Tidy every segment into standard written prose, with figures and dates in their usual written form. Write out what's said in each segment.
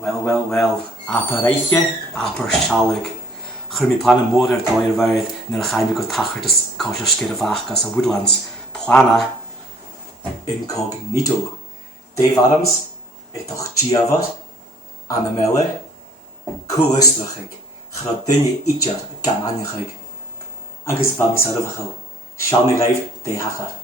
Wel, apar eiche, apar sialig. Chwyr mi plan y môr ar doir fawr nyr a chaim go tachar dys cosio sgyr y fach gas a woodlands. Plana incognito. Dave Adams, edoch Giafod, Anna Mele, cwlystrachig, chrod dynnu idjar gan aniachig. Agus fam i sarafachel, sial mi raif de hachar.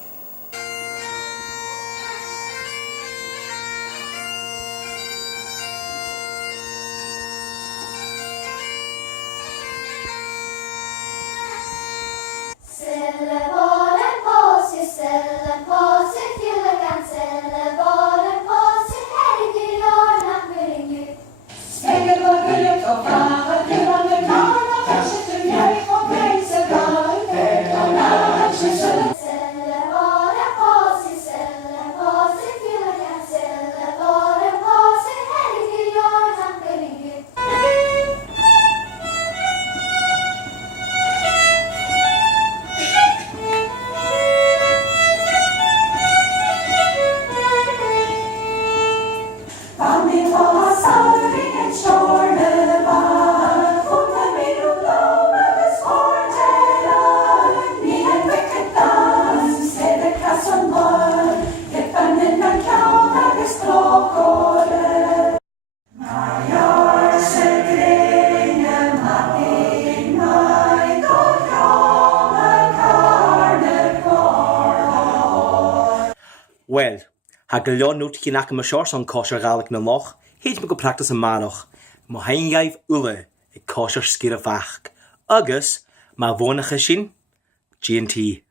Well, ha gyllion nŵt chi'n ac am y siors o'n cosio gaelig na loch, heid mi go practis yn maroch. Mo hain gaif ule y cosio sgyr y fach. Agus, ma fôn a chysyn, G&T.